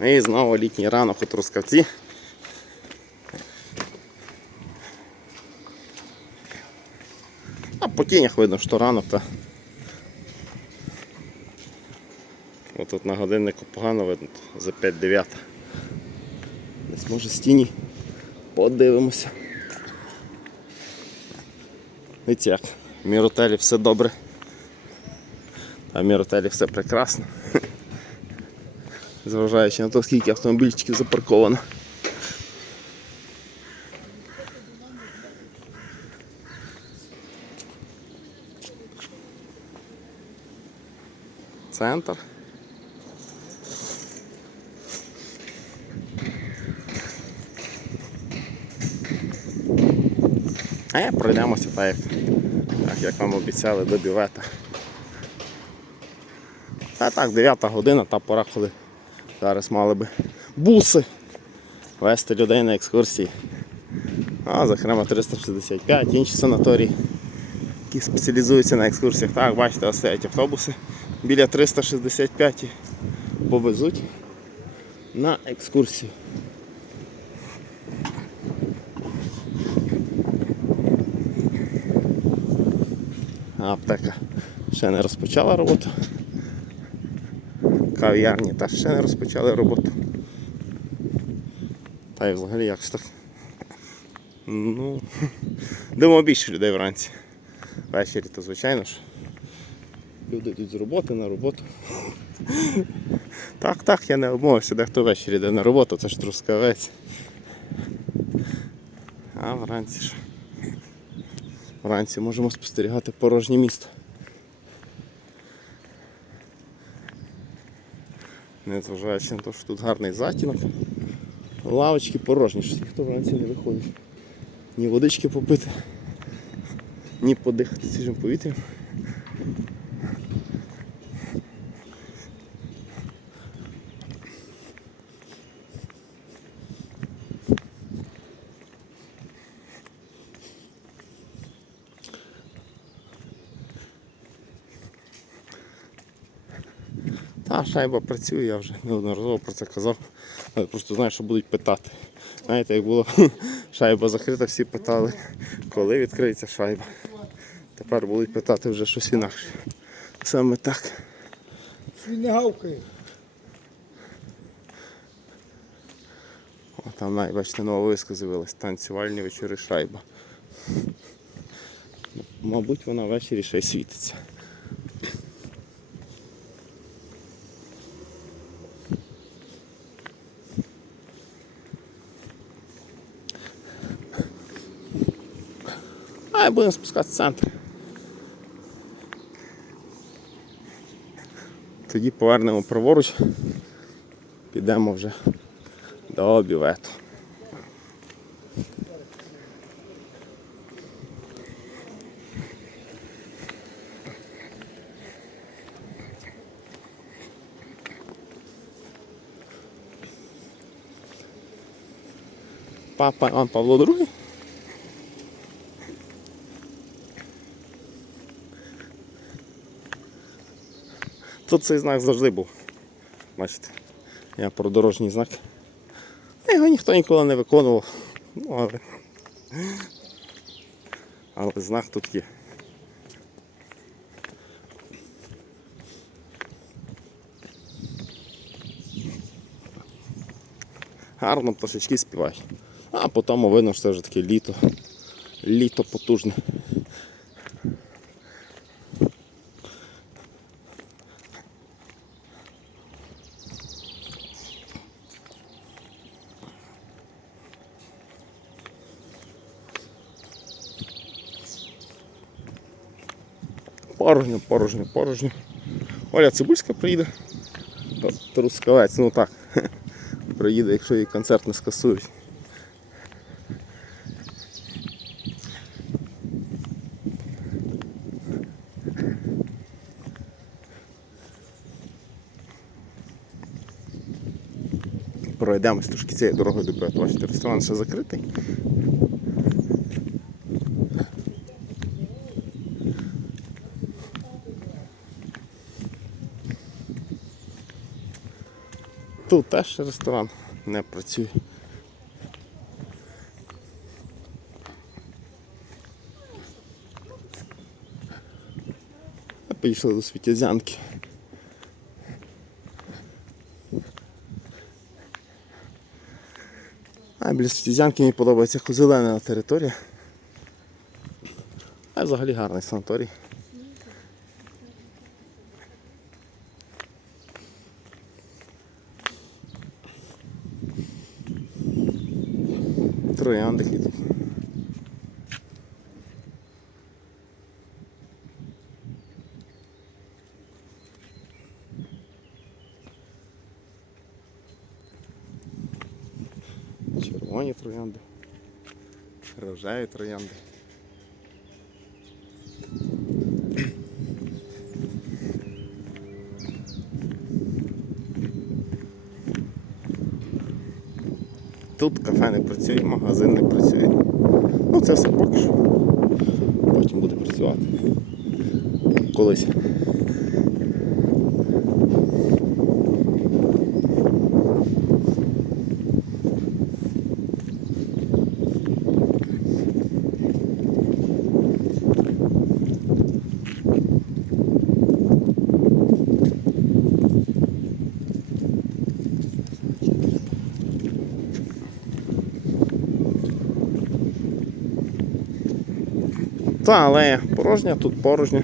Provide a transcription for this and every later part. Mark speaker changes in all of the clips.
Speaker 1: Ну І знову літній ранок у Трускавці. А по тінях видно, що ранок та. Ось тут на годиннику погано видно, за 5-9. Десь може з тіні. Подивимося. Дивіться як, в міротелі все добре. А в міротелі все прекрасно. Зважаючи на те, скільки автомобільчиків запарковано. Центр. А я пройдемося так, так, як вам обіцяли до бювета. А так, 9 година, та пора, коли зараз мали би буси вести людей на екскурсії. А, зокрема 365, інші санаторії, які спеціалізуються на екскурсіях. Так, бачите, ось стоять автобуси біля 365 і повезуть на екскурсію. Аптека ще не розпочала роботу. Кав'ярні теж ще не розпочали роботу. Та й взагалі якось так. Ну, думаю, більше людей вранці. Ввечері то звичайно ж. Люди йдуть з роботи на роботу. Так, так, я не обмовився, дехто ввечері йде на роботу, це ж трускавець. А вранці ж. Вранці можемо спостерігати порожнє місто. Незважаючи на те, що тут гарний затінок. Лавочки порожні, що ніхто вранці не виходить. Ні водички попити, ні подихати свіжим повітрям. Та шайба працює, я вже неодноразово про це казав. Але просто знаю, що будуть питати. Знаєте, як було шайба закрита, всі питали, коли відкриється шайба. Тепер будуть питати вже щось інакше. Саме так.
Speaker 2: Він не гавкає.
Speaker 1: О, там навіть, бачите, нова виска з'явилась. Танцювальні вечори шайба. Мабуть, вона ввечері ще й світиться. А будемо спускатися в центр. Тоді повернемо праворуч, підемо вже до бювету. Папа Іван Павло II. Тут цей знак завжди був. Бачите, я про дорожній знак. Його ніхто ніколи не виконував. Ну, але... але знак тут є. Гарно пташечки співають. А потім видно, що це вже таке літо. Літо потужне. Порожньо, порожньо, порожньо. Оля Цибульська приїде. Трускавець, ну так. Приїде, якщо її концерт не скасують. Пройдемось трошки цією дорогою до. Бачите, ресторан ще закритий. Тут теж ресторан не працює. А Підійшли до світязянки. А біля світязянки мені подобається зелена територія. А взагалі гарний санаторій. Трояндики тут. Червоні троянди. Рожеві троянди. Тут кафе не працює, магазин не працює. Ну це все поки що. Потім буде працювати. Колись. Та алея порожня, тут порожня.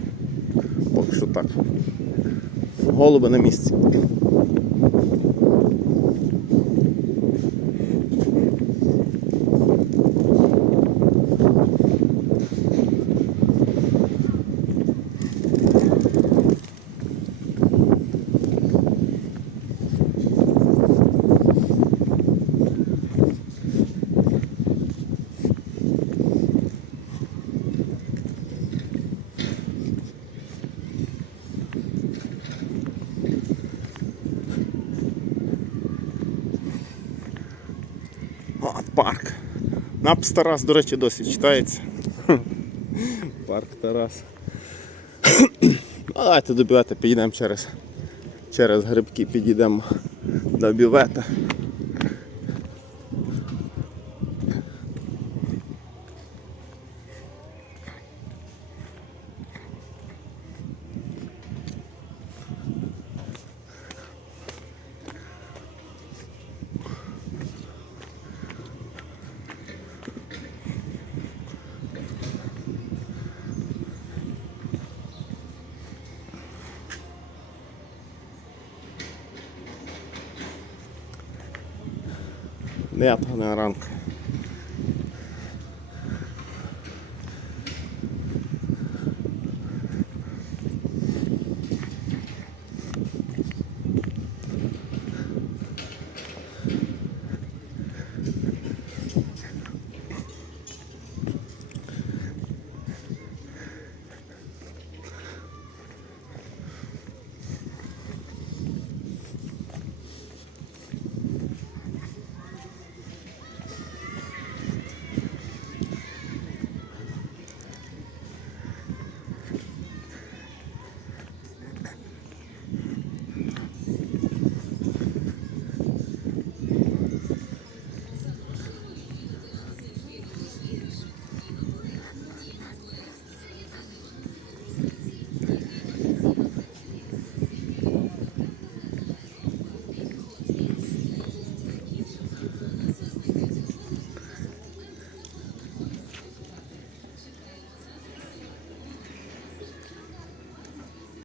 Speaker 1: Поки що так. Голуби на місці. От парк. Напис Тарас, до речі, досі читається. Парк Тарас. Давайте до бювета підійдемо через, через грибки, підійдемо до бювета. 9 годин ранку.